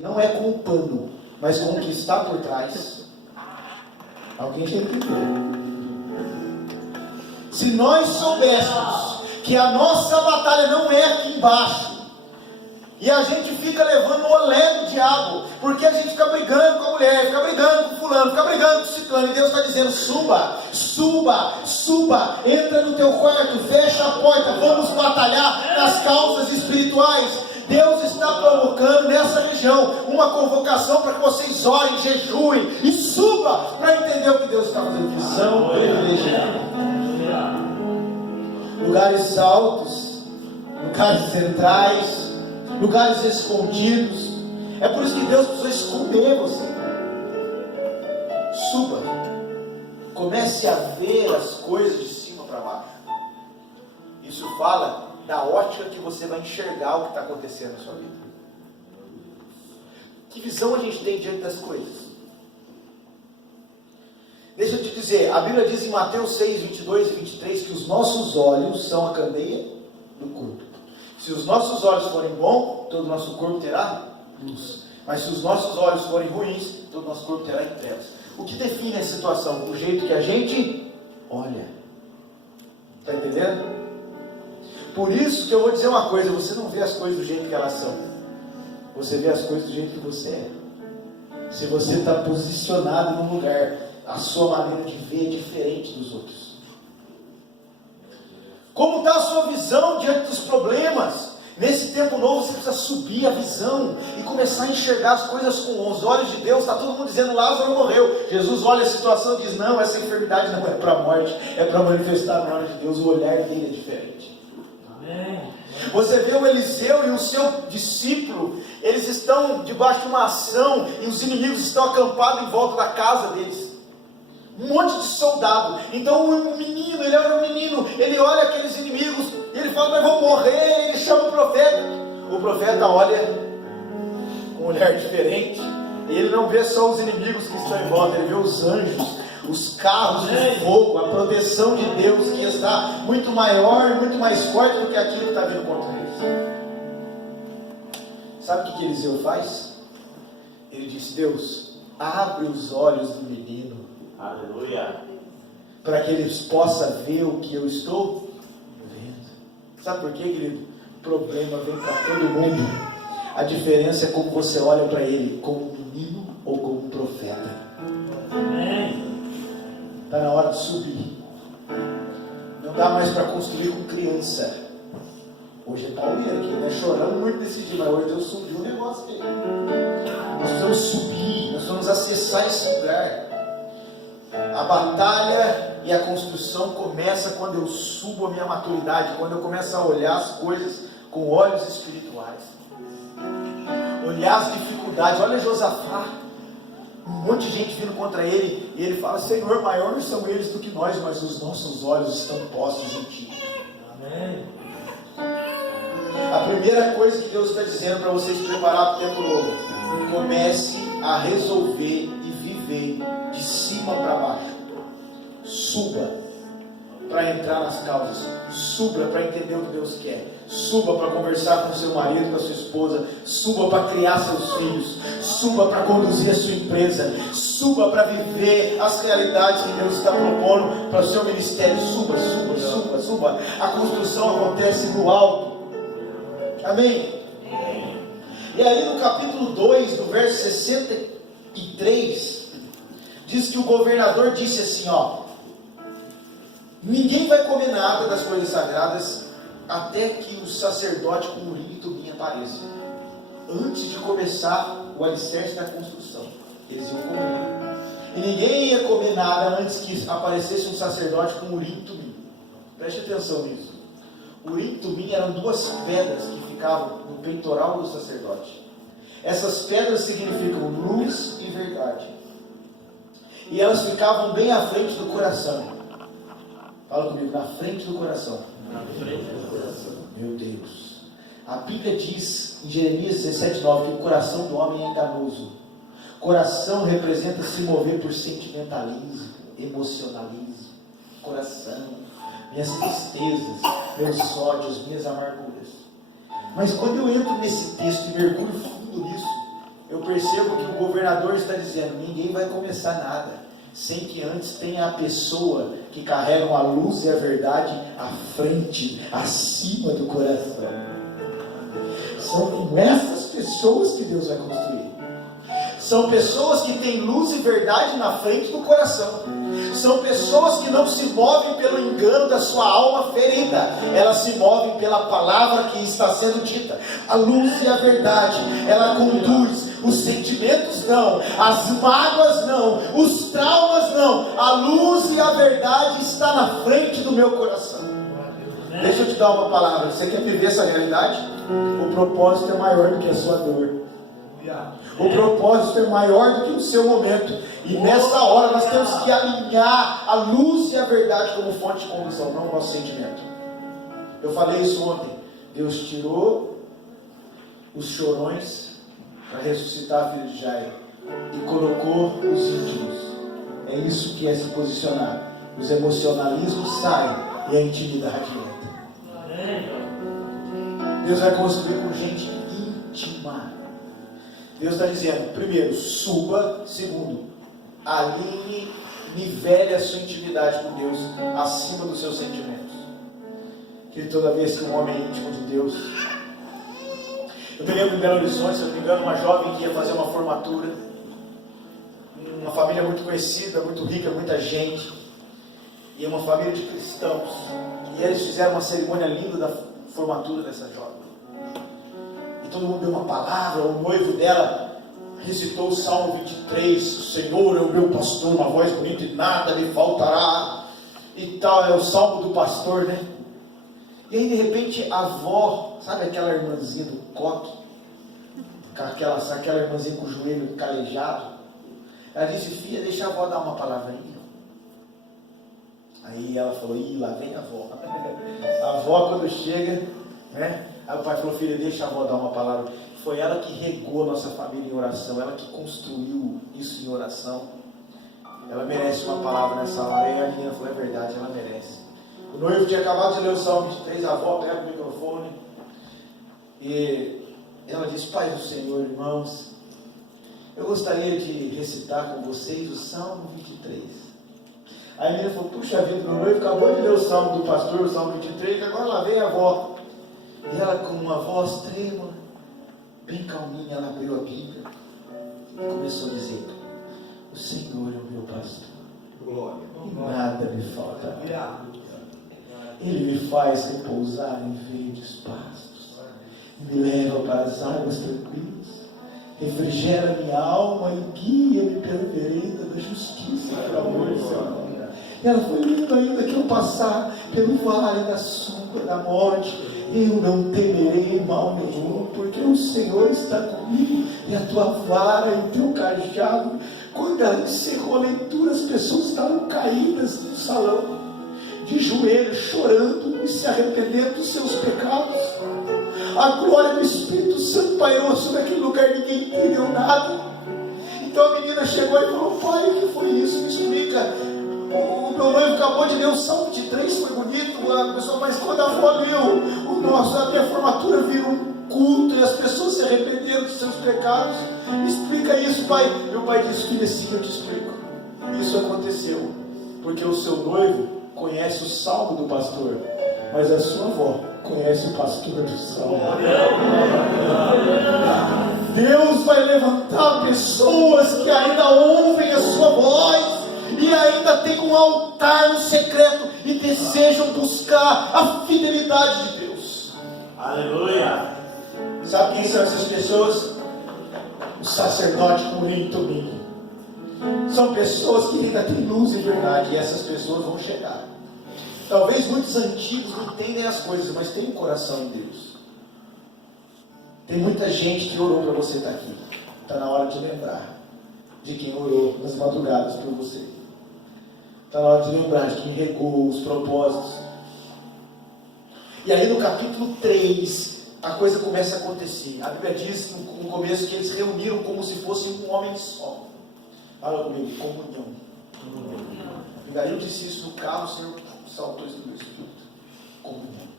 não é com o pano, mas com o que está por trás. Alguém já entendeu? Se nós soubéssemos que a nossa batalha não é aqui embaixo, e a gente fica levando o olé do diabo, porque a gente fica brigando com a mulher, fica brigando com fulano, fica brigando com o ciclano, e Deus está dizendo: suba, suba, suba, entra no teu quarto, fecha a porta, vamos batalhar nas causas espirituais. Deus está provocando nessa região uma convocação para que vocês orem, jejuem e suba para entender o que Deus está fazendo. Visão privilegiada. Lugares altos, lugares centrais, lugares escondidos. É por isso que Deus precisou esconder você. Suba, comece a ver as coisas de cima para baixo. Isso fala da ótica que você vai enxergar o que está acontecendo na sua vida. Que visão a gente tem diante das coisas? Deixa eu te dizer, a Bíblia diz em Mateus 6, 22 e 23 que os nossos olhos são a candeia do corpo. Se os nossos olhos forem bons, todo o nosso corpo terá luz. Mas se os nossos olhos forem ruins, todo o nosso corpo terá trevas. O que define a situação? O jeito que a gente olha. Está entendendo? Por isso que eu vou dizer uma coisa: você não vê as coisas do jeito que elas são, você vê as coisas do jeito que você é. Se você está posicionado num lugar, a sua maneira de ver é diferente dos outros. Como está a sua visão diante dos problemas? Nesse tempo novo você precisa subir a visão e começar a enxergar as coisas com os olhos de Deus. Está todo mundo dizendo: Lázaro morreu. Jesus olha a situação e diz: não, essa enfermidade não é para a morte, é para manifestar a glória de Deus. O olhar dele é diferente. Amém. Você vê o Eliseu e o seu discípulo, eles estão debaixo de uma ação e os inimigos estão acampados em volta da casa deles. Um monte de soldado. Então o menino, ele era um menino, ele olha aqueles inimigos e ele fala: nós vamos morrer. Ele chama o profeta. O profeta olha com um olhar diferente. E ele não vê só os inimigos que estão em volta, ele vê os anjos, os carros de fogo, a proteção de Deus que está muito maior, muito mais forte do que aquilo que está vindo contra eles. Sabe o que Eliseu faz? Ele diz: Deus, abre os olhos do menino. Aleluia. Para que eles possam ver o que eu estou vendo. Sabe por quê, querido? O problema vem para todo mundo. A diferença é como você olha para ele, como um menino ou como um profeta. Está na hora de subir. Não dá mais para construir com criança. Hoje é Palmeira aqui, né? Chorando muito nesse dia, mas hoje Deus subiu o negócio aqui. Nós precisamos subir, nós vamos acessar esse lugar. A batalha e a construção começa quando eu subo a minha maturidade, quando eu começo a olhar as coisas com olhos espirituais, olhar as dificuldades. Olha Josafá, um monte de gente vindo contra ele, e ele fala: Senhor, maiores são eles do que nós, mas os nossos olhos estão postos em Ti. Amém. A primeira coisa que Deus está dizendo para vocês preparar para o tempo novo: comece a resolver e viver de cima para baixo. Suba para entrar nas causas, suba para entender o que Deus quer, suba para conversar com seu marido, com a sua esposa, suba para criar seus filhos, suba para conduzir a sua empresa, suba para viver as realidades que Deus está propondo para o seu ministério. Suba, suba, suba, suba. A construção acontece no alto. Amém? E aí no capítulo 2, do verso 63, diz que o governador disse assim: ninguém vai comer nada das coisas sagradas até que o sacerdote com urim e tubim apareça. Antes de começar o alicerce da construção, eles iam comer. E ninguém ia comer nada antes que aparecesse um sacerdote com urim e tubim. Preste atenção nisso. Urim e tubim eram duas pedras que ficavam no peitoral do sacerdote. Essas pedras significam luz e verdade. E elas ficavam bem à frente do coração. Fala comigo: na frente do coração. Na frente do coração. Meu Deus. A Bíblia diz em Jeremias 17:9 que o coração do homem é enganoso. Coração representa se mover por sentimentalismo, emocionalismo. Coração, minhas tristezas, meus ódios, minhas amarguras. Mas quando eu entro nesse texto e mergulho fundo nisso, eu percebo que o governador está dizendo: ninguém vai começar nada sem que antes tenha a pessoa que carrega a luz e a verdade à frente, acima do coração. São com essas pessoas que Deus vai construir. São pessoas que têm luz e verdade na frente do coração. São pessoas que não se movem pelo engano da sua alma ferida. Elas se movem pela palavra que está sendo dita. A luz e a verdade, ela conduz. Os sentimentos não, as mágoas não, os traumas não. A luz e a verdade está na frente do meu coração. Deixa eu te dar uma palavra. Você quer viver essa realidade? O propósito é maior do que a sua dor. O propósito é maior do que o seu momento. E nessa hora nós temos que alinhar a luz e a verdade como fonte de condução, não o nosso sentimento. Eu falei isso ontem. Deus tirou os chorões para ressuscitar a filha de Jairo e colocou os íntimos. É isso que é se posicionar. Os emocionalismos saem e a intimidade entra. Deus vai construir com gente íntima. Deus está dizendo: primeiro, suba. Segundo, alinhe, nivele a sua intimidade com Deus acima dos seus sentimentos. Que toda vez que um homem é íntimo de Deus... Eu me lembro em Belo Horizonte, se eu não me engano, uma jovem que ia fazer uma formatura, uma família muito conhecida, muito rica, muita gente, e uma família de cristãos, e eles fizeram uma cerimônia linda da formatura dessa jovem, e todo mundo deu uma palavra. O noivo dela recitou o Salmo 23, o Senhor é o meu pastor, uma voz bonita, e nada me faltará, e tal, é o Salmo do pastor, né? E aí de repente a avó, sabe aquela irmãzinha do coque, aquela irmãzinha com o joelho calejado, ela disse: filha, deixa a avó dar uma palavrinha. Aí ela falou: ih, lá vem a avó. A avó, quando chega, né? Aí o pai falou: filha, deixa a avó dar uma palavra. Foi ela que regou a nossa família em oração, ela que construiu isso em oração. Ela merece uma palavra nessa hora. Aí a menina falou: é verdade, ela merece. O noivo tinha acabado de ler o Salmo 23, a avó pega o microfone e ela disse: Pai do Senhor, irmãos, eu gostaria de recitar com vocês o Salmo 23. Aí a menina falou: puxa vida, meu noivo acabou de ler o Salmo do pastor, o Salmo 23, agora lá vem a avó. E ela, com uma voz trêmula, bem calminha, ela abriu a Bíblia e começou a dizer: o Senhor é o meu pastor, e nada me faltará. Ele me faz repousar em verdes pastos, e me leva para as águas tranquilas, refrigera minha alma e guia-me pela vereda da justiça, por amor de Deus. E ela foi linda: ainda que eu passar pelo vale da sombra da morte, eu não temerei mal nenhum, porque o Senhor está comigo, e a tua vara e o teu cajado. Quando ela encerrou a leitura, as pessoas estavam caídas no salão, de joelhos, chorando e se arrependendo dos seus pecados. A glória do Espírito Santo pairou sobre aquele lugar, ninguém entendeu nada. Então a menina chegou e falou: pai, o que foi isso? Me explica. O meu noivo acabou de ler o Salmo 23, foi bonito, a pessoa, mas quando a avó leu, a minha formatura virou um culto e as pessoas se arrependeram dos seus pecados. Me explica isso, pai. Meu pai disse: filha, sim, eu te explico. Isso aconteceu porque o seu noivo conhece o Salmo do pastor, mas a sua avó conhece o pastor do Salmo. Deus vai levantar pessoas que ainda ouvem a sua voz e ainda tem um altar no secreto e desejam buscar a fidelidade de Deus. Aleluia! Sabe quem são essas pessoas? O sacerdote Corinto Tomini. São pessoas que ainda têm luz e verdade, e essas pessoas vão chegar. Talvez muitos antigos não entendem as coisas, mas tem um coração em Deus. Tem muita gente que orou para você estar aqui. Está na hora de lembrar de quem orou nas madrugadas por você. Está na hora de lembrar de quem regou os propósitos. E aí no capítulo 3, a coisa começa a acontecer. A Bíblia diz no começo que eles reuniram como se fosse um homem só. Fala comigo: comunhão. Eu disse isso no carro, o Senhor saltou isso do meu espírito. Comunhão.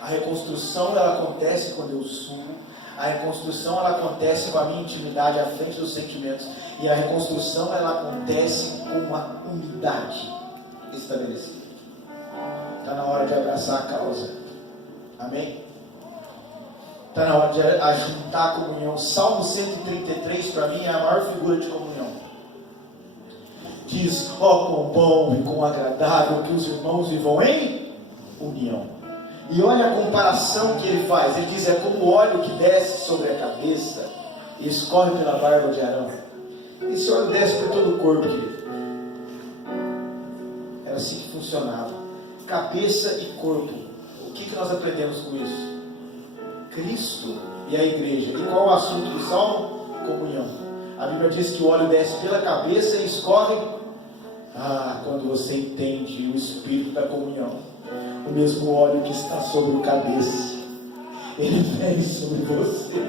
A reconstrução, ela acontece quando eu subo. A reconstrução ela acontece com a minha intimidade à frente dos sentimentos. E a reconstrução ela acontece com uma unidade estabelecida. Está na hora de abraçar a causa. Amém? Está na hora de ajuntar a comunhão. Salmo 133 para mim é a maior figura de comunhão. Diz: ó, quão bom e quão agradável que os irmãos vivam em união. E olha a comparação que ele faz. Ele diz: é como o óleo que desce sobre a cabeça e escorre pela barba de Arão. Esse óleo desce por todo o corpo, querido. Era assim que funcionava. Cabeça e corpo. O que nós aprendemos com isso? Cristo e a igreja. E qual o assunto do Salmo? Comunhão. A Bíblia diz que o óleo desce pela cabeça e escorre. Quando você entende o espírito da comunhão, o mesmo óleo que está sobre a cabeça, ele vem sobre você.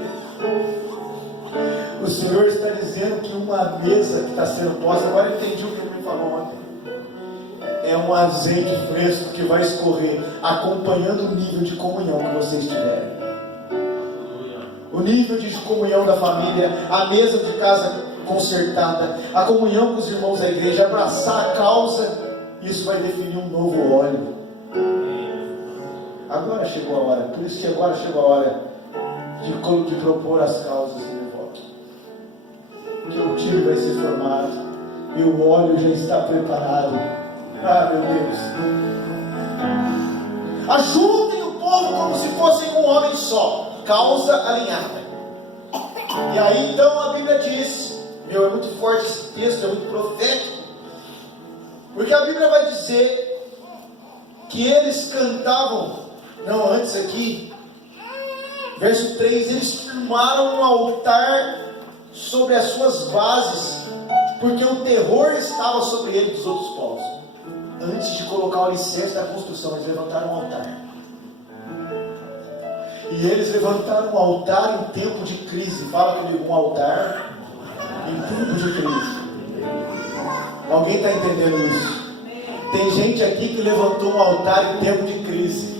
O Senhor está dizendo que uma mesa que está sendo posta, agora eu entendi o que ele me falou ontem, é um azeite fresco que vai escorrer, acompanhando o nível de comunhão que vocês tiverem. O nível de comunhão da família, a mesa de casa consertada, a comunhão com os irmãos da igreja, abraçar a causa, isso vai definir um novo óleo. Agora chegou a hora, por isso que agora chegou a hora de propor as causas de voto. Que o time vai ser formado e o óleo já está preparado. Meu Deus. Ajuntem o povo como se fossem um homem só, causa alinhada. E aí então a Bíblia diz, é muito forte esse texto, é muito profético, porque a Bíblia vai dizer que eles cantavam, antes aqui, verso 3, eles firmaram um altar sobre as suas bases, porque o terror estava sobre ele dos outros povos. Antes de colocar o alicerce da construção, eles levantaram um altar. E eles levantaram um altar em tempo de crise. Fala comigo, um altar em tempo de crise. Alguém está entendendo isso? Tem gente aqui que levantou um altar em tempo de crise.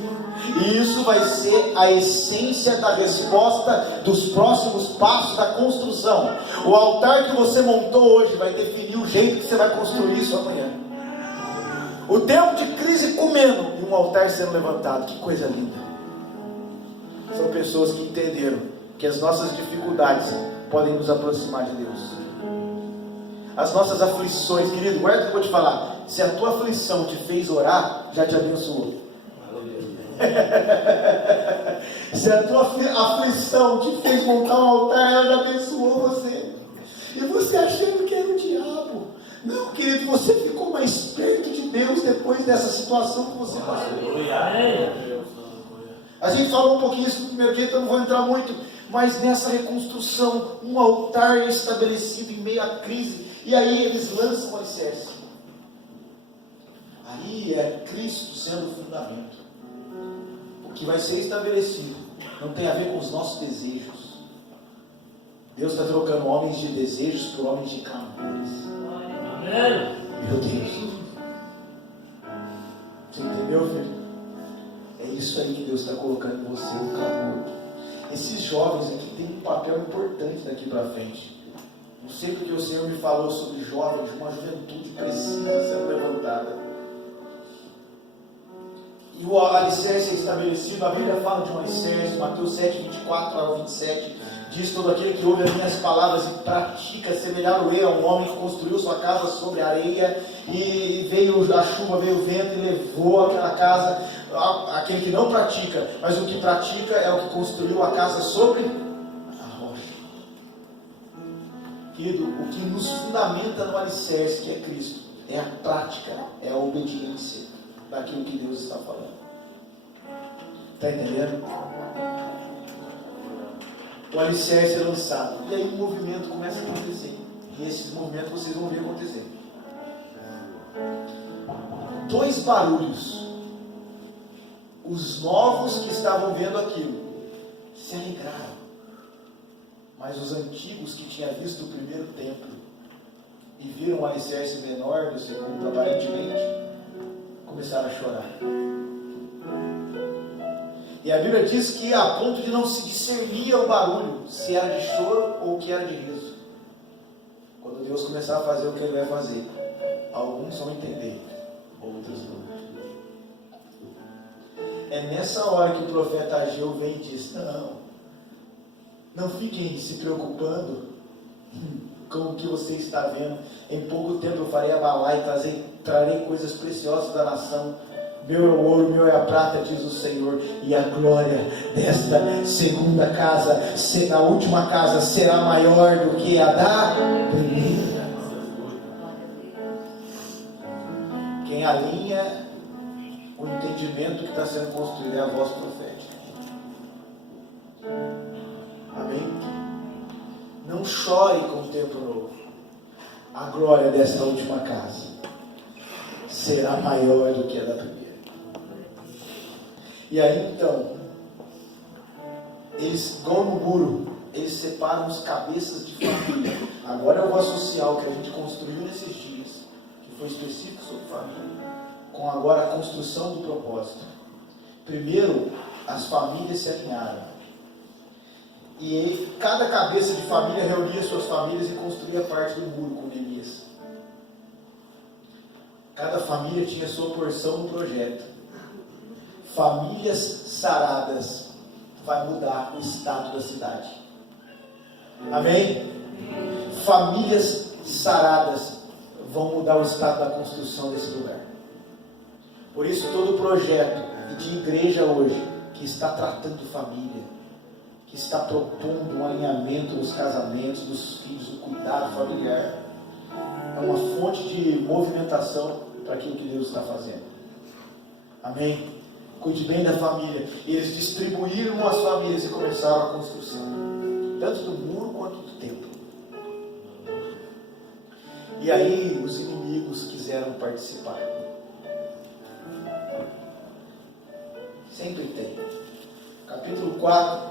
E isso vai ser a essência da resposta dos próximos passos da construção. O altar que você montou hoje vai definir o jeito que você vai construir isso amanhã. O tempo de crise comendo e um altar sendo levantado. Que coisa linda. São pessoas que entenderam que as nossas dificuldades podem nos aproximar de Deus. As nossas aflições, querido, guarda o que eu vou te falar. Se a tua aflição te fez orar, já te abençoou. Se a tua aflição te fez montar um altar, ela já abençoou você. E você achando que era o diabo. Não, querido, você ficou mais perto de Deus depois dessa situação que você passou. A gente falou um pouquinho isso no primeiro dia, então não vou entrar muito. Mas nessa reconstrução, um altar estabelecido em meio à crise. E aí eles lançam o alicerce. Aí é Cristo sendo o fundamento. O que vai ser estabelecido não tem a ver com os nossos desejos. Deus está trocando homens de desejos por homens de clamores. Meu Deus. Você entendeu, filho? É isso aí que Deus está colocando em você, o clamor. Esses jovens aqui têm um papel importante daqui para frente. Não sei porque o Senhor me falou sobre jovens, uma juventude precisa ser levantada. E o alicerce é estabelecido, a Bíblia fala de um alicerce, Mateus 7, 24 ao 27, diz: todo aquele que ouve as minhas palavras e pratica, semelhar-o-ei a um homem que construiu sua casa sobre a areia, e veio a chuva, veio o vento e levou aquela casa. Aquele que não pratica, mas o que pratica é o que construiu a casa sobre a rocha. Querido, o que nos fundamenta no alicerce, que é Cristo, é a prática, é a obediência daquilo que Deus está falando. Está entendendo? O alicerce é lançado, e aí o movimento começa a acontecer. E esses movimentos vocês vão ver acontecer. 2 barulhos. Os novos que estavam vendo aquilo se alegraram, mas os antigos que tinham visto o primeiro templo e viram o alicerce menor do segundo, aparentemente, começaram a chorar. E a Bíblia diz que a ponto de não se discernia o barulho, se era de choro ou que era de riso. Quando Deus começar a fazer o que Ele vai fazer, alguns vão entender, outros não. É nessa hora que o profeta Ageu vem e diz: não fiquem se preocupando com o que você está vendo. Em pouco tempo eu farei abalar e trarei coisas preciosas da nação. Meu é o ouro, meu é a prata, diz o Senhor, e a glória desta segunda casa, a última casa, será maior do que a da primeira. Quem alinha o entendimento que está sendo construído é a voz profética. Amém? Não chore com o tempo novo. A glória desta última casa será maior do que a da primeira. E aí então, eles, igual no muro, eles separam os cabeças de família. Agora eu vou associar o que a gente construiu nesses dias, que foi específico sobre família, com agora a construção do propósito. Primeiro, as famílias se alinharam. E aí, cada cabeça de família reunia suas famílias e construía parte do muro com Neemias. Cada família tinha sua porção no projeto. Famílias saradas vai mudar o estado da cidade. Amém? Famílias saradas vão mudar o estado da construção desse lugar. Por isso todo projeto de igreja hoje que está tratando família, que está propondo um alinhamento nos casamentos, dos filhos, o cuidado familiar, é uma fonte de movimentação para aquilo que Deus está fazendo. Amém? Cuide bem da família. Eles distribuíram as famílias e começaram a construção, tanto do muro quanto do templo. E aí os inimigos quiseram participar. Sempre tem. Capítulo 4,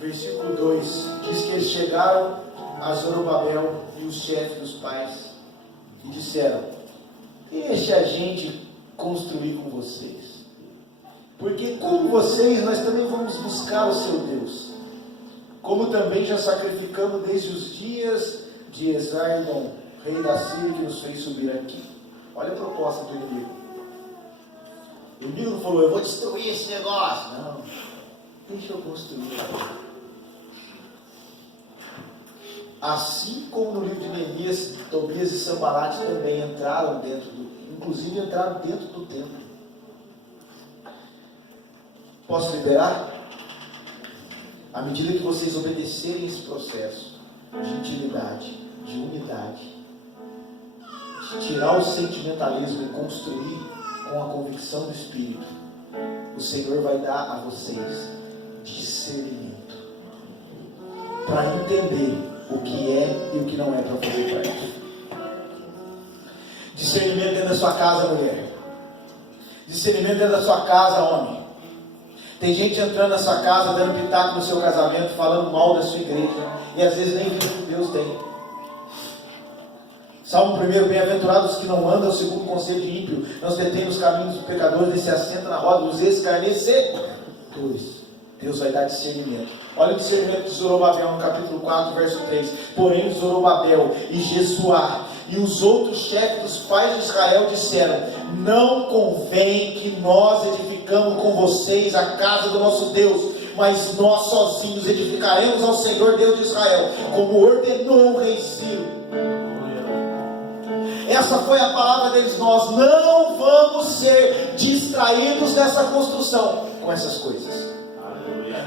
versículo 2, diz que eles chegaram a Zorobabel e os chefes dos pais e disseram: deixe a gente construir com vocês, porque como vocês, nós também vamos buscar o seu Deus, como também já sacrificamos desde os dias de Esargon, rei da Síria, que nos fez subir aqui. Olha a proposta do inimigo. O inimigo não falou: eu vou destruir esse negócio. Não, deixa eu construir. Assim como no livro de Neemias, Tobias e Sanbalate também entraram inclusive entraram dentro do templo. Posso liberar? À medida que vocês obedecerem esse processo de intimidade, de unidade, de tirar o sentimentalismo e construir com a convicção do Espírito, o Senhor vai dar a vocês discernimento para entender o que é e o que não é para fazer parte. Discernimento dentro da sua casa, mulher. Discernimento dentro da sua casa, homem. Tem gente entrando na sua casa, dando pitaco no seu casamento, falando mal da sua igreja, e às vezes nem vive o que Deus tem. Salmo 1: bem-aventurados que não andam segundo o conselho de ímpio, não se detêm nos caminhos dos pecadores, nem se assenta na roda dos escarnecedores. Deus vai dar discernimento. Olha o discernimento de Zorobabel no capítulo 4, verso 3. Porém Zorobabel e Jesuá e os outros chefes dos pais de Israel disseram: não convém que nós edificamos com vocês a casa do nosso Deus, mas nós sozinhos edificaremos ao Senhor Deus de Israel, como ordenou o rei Ciro. Essa foi a palavra deles: nós não vamos ser distraídos nessa construção com essas coisas.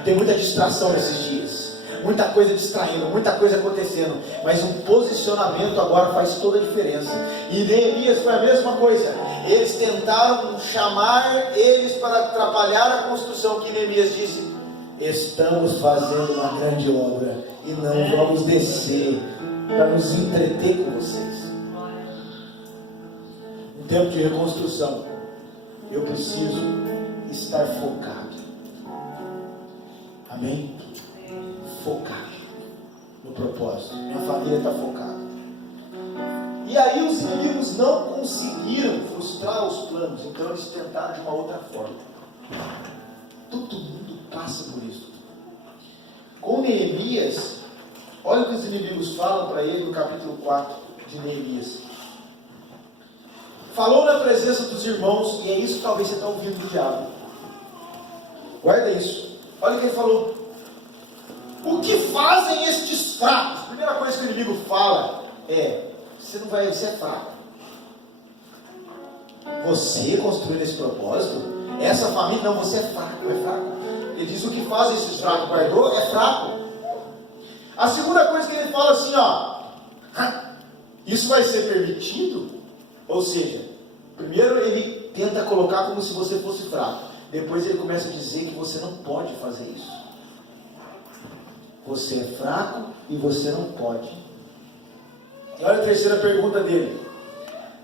Tem muita distração nesses dias, muita coisa distraindo, muita coisa acontecendo, mas um posicionamento agora faz toda a diferença. E Neemias foi a mesma coisa. Eles tentaram chamar eles para atrapalhar a construção, que Neemias disse: estamos fazendo uma grande obra e não vamos descer para nos entreter com vocês. Em tempo de reconstrução, eu preciso estar focado. Amém? Focado no propósito. Minha família está focada. E E aí os inimigos não conseguiram frustrar os planos, então eles tentaram de uma outra forma. Todo mundo passa por isso. Com Neemias, olha o que os inimigos falam para ele no capítulo 4 de Neemias. Falou na presença dos irmãos, e é isso que talvez você está ouvindo do diabo. Guarda isso. Olha o que ele falou. O que fazem estes fracos? A primeira coisa que o inimigo fala é: você é fraco. Você construiu esse propósito? Essa família, não, você é fraco, é fraco. Ele diz: o que fazem esses fracos? Guardou? É fraco. A segunda coisa que ele fala assim, isso vai ser permitido? Ou seja, primeiro ele tenta colocar como se você fosse fraco. Depois ele começa a dizer que você não pode fazer isso. Você é fraco e você não pode. E olha a terceira pergunta dele: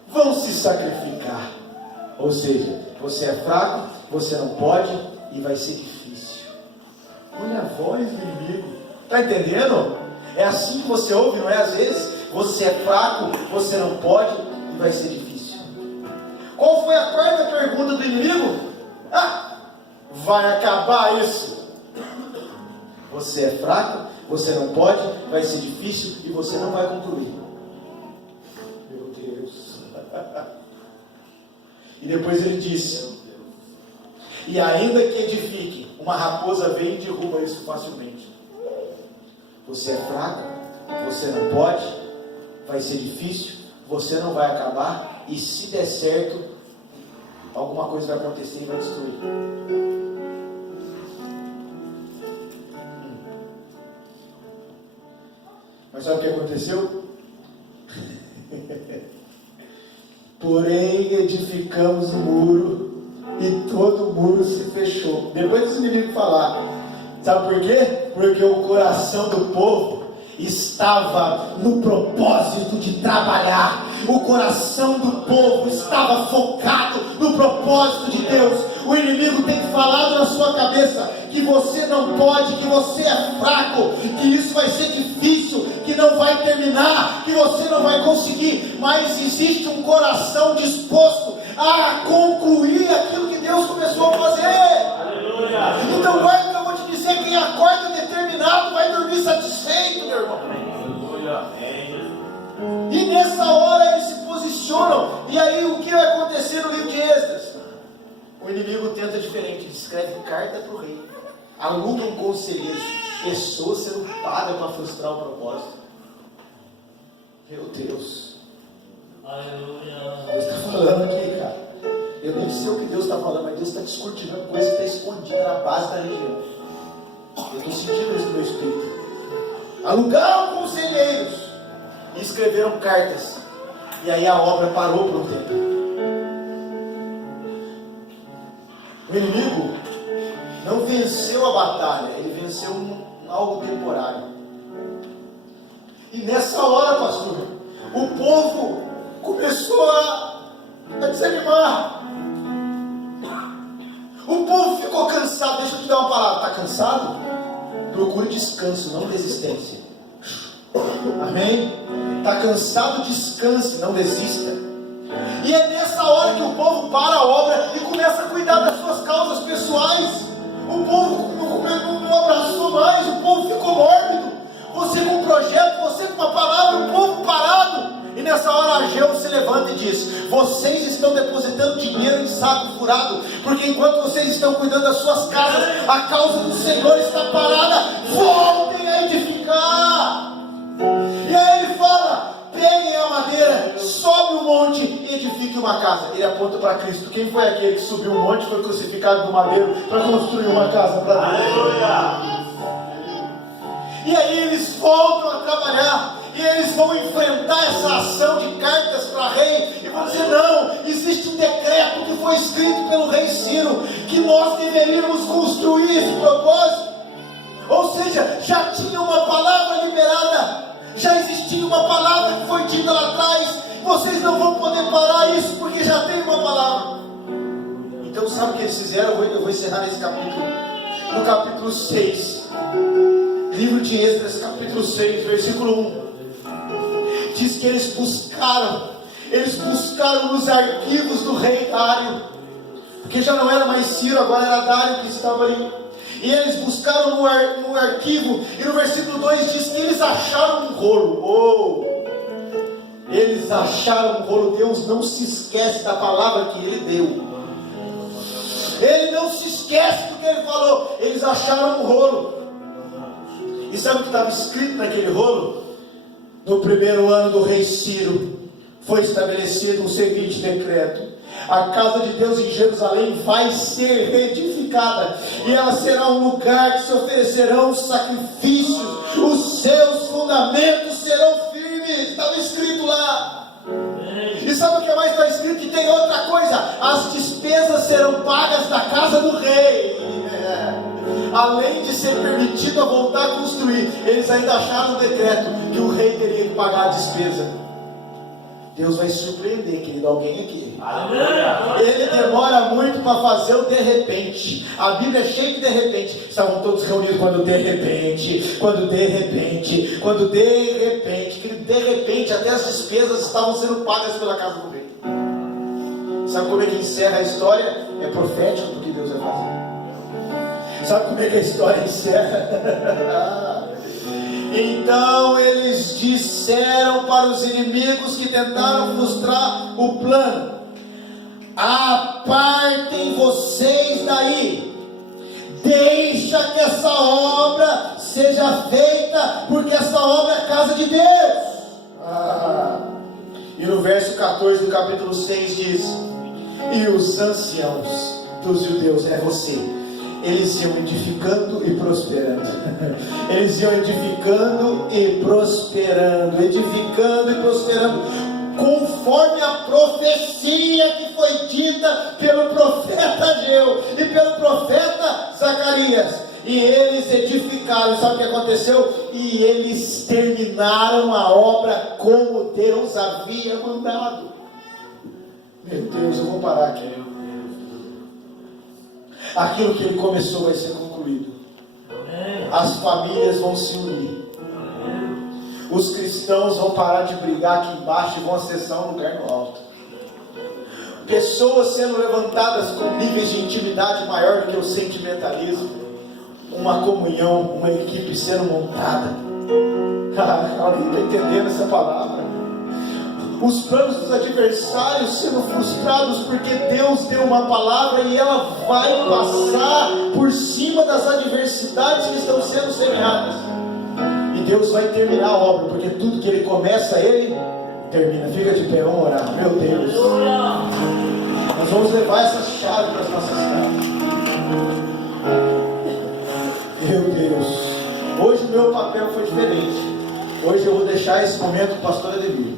vão se sacrificar? Ou seja, você é fraco, você não pode e vai ser difícil. Olha a voz do inimigo. Está entendendo? É assim que você ouve, não é? Às vezes, você é fraco, você não pode e vai ser difícil. Qual foi a quarta pergunta do inimigo? Vai acabar isso. Você é fraco, você não pode, vai ser difícil e você não vai concluir. Meu Deus. E depois ele disse: e ainda que edifique, uma raposa vem e derruba isso facilmente. Você é fraco, você não pode, vai ser difícil, você não vai acabar, e se der certo, alguma coisa vai acontecer e vai destruir. Mas sabe o que aconteceu? Porém edificamos o muro e todo o muro se fechou. Depois dos inimigos falar, sabe por quê? Porque o coração do povo estava no propósito de trabalhar. O coração do povo estava focado no propósito de Deus. O inimigo tem falado na sua cabeça que você não pode, que você é fraco, que isso vai ser difícil, que não vai terminar, que você não vai conseguir. Mas existe um coração disposto a concluir aquilo que Deus começou a fazer. Aleluia. Então guarda que eu vou te dizer: quem acorda determinado vai dormir satisfeito, meu irmão. E nessa hora eles se posicionam. E aí o que vai acontecer no livro de Esdras? O inimigo tenta diferente. Ele escreve carta para o rei, alugam conselheiros, pessoas sendo pagas para frustrar o propósito. Meu Deus. Aleluia. Deus está falando aqui, cara. Eu nem sei o que Deus está falando, mas Deus está descortinando coisa que está escondida na base da região. Eu estou sentindo isso no meu espírito. Alugaram conselheiros e escreveram cartas. E aí a obra parou por um tempo. O inimigo não venceu a batalha, ele venceu algo temporário. E nessa hora, pastor, o povo começou a desanimar. O povo ficou cansado. Deixa eu te dar uma palavra: está cansado? Procure descanso, não desistência. Amém? Está cansado? Descanse, não desista. E é nessa hora que o povo para a obra e começa a cuidar das suas causas pessoais. O povo não abraçou mais, o povo ficou mórbido. Você com um projeto, você com uma palavra, o povo parado. E nessa hora Ageu se levanta e diz: vocês estão depositando dinheiro em saco furado, porque enquanto vocês estão cuidando das suas casas, a causa do Senhor está parada. Voltem a edificar. E aí ele fala: peguem a madeira, sobe um monte e edifique uma casa. Ele aponta para Cristo. Quem foi aquele que subiu um monte e foi crucificado no madeiro para construir uma casa para Deus? Aleluia! E aí eles voltam a trabalhar, e eles vão enfrentar essa ação de cartas para rei, e vão dizer: não, existe um decreto que foi escrito pelo rei Ciro, que nós deveríamos construir esse propósito. Ou seja, já tinha uma palavra liberada, já existia uma palavra que foi dita lá atrás. Vocês não vão poder parar isso, porque já tem uma palavra. Então sabe o que eles fizeram? Eu vou encerrar nesse capítulo. No capítulo 6, livro de Esdras, capítulo 6, versículo 1, diz que eles buscaram nos arquivos do rei Dário, porque já não era mais Ciro, agora era Dário que estava ali. E eles buscaram no arquivo, e no versículo 2 diz que eles acharam um rolo. Eles acharam um rolo. Deus não se esquece da palavra que Ele deu. Ele não se esquece do que Ele falou. Eles acharam um rolo. E sabe o que estava escrito naquele rolo? No primeiro ano do rei Ciro, foi estabelecido um seguinte decreto: a casa de Deus em Jerusalém vai ser reedificada, e ela será um lugar que se oferecerão sacrifícios, os seus fundamentos serão firmes. Estava escrito lá. E sabe o que mais está escrito? Que tem outra coisa: as despesas serão pagas da casa do rei. Além de ser permitido a voltar a construir, eles ainda acharam um decreto que o rei teria que pagar a despesa. Deus vai surpreender, querido, alguém aqui. Ele demora muito para fazer o de repente. A Bíblia é cheia de repente. Estavam todos reunidos quando de repente, querido, de repente até as despesas estavam sendo pagas pela casa do rei. Sabe como é que encerra a história? É profético do que Deus vai fazer. Sabe como é que a história encerra? Então eles disseram para os inimigos que tentaram frustrar o plano: apartem vocês daí, deixa que essa obra seja feita, porque essa obra é a casa de Deus. E no verso 14 do capítulo 6 diz: e os anciãos dos judeus, é você, eles iam edificando e prosperando. Eles iam edificando e prosperando, conforme a profecia que foi dita pelo profeta Ageu e pelo profeta Zacarias. E eles edificaram. Sabe o que aconteceu? E eles terminaram a obra como Deus havia mandado. Meu Deus, eu vou parar aqui. Aquilo que Ele começou vai ser concluído. As famílias vão se unir. Os cristãos vão parar de brigar aqui embaixo e vão acessar um lugar no alto. Pessoas sendo levantadas com níveis de intimidade maior do que o sentimentalismo. Uma comunhão, uma equipe sendo montada. Alguém está entendendo essa palavra? Os planos dos adversários sendo frustrados, porque Deus deu uma palavra e ela vai passar por cima das adversidades que estão sendo semeadas. E Deus vai terminar a obra, porque tudo que Ele começa, Ele termina. Fica de pé, vamos orar. Meu Deus, nós vamos levar essa chave para as nossas casas. Meu Deus, hoje o meu papel foi diferente. Hoje eu vou deixar esse momento para o pastor Ademir.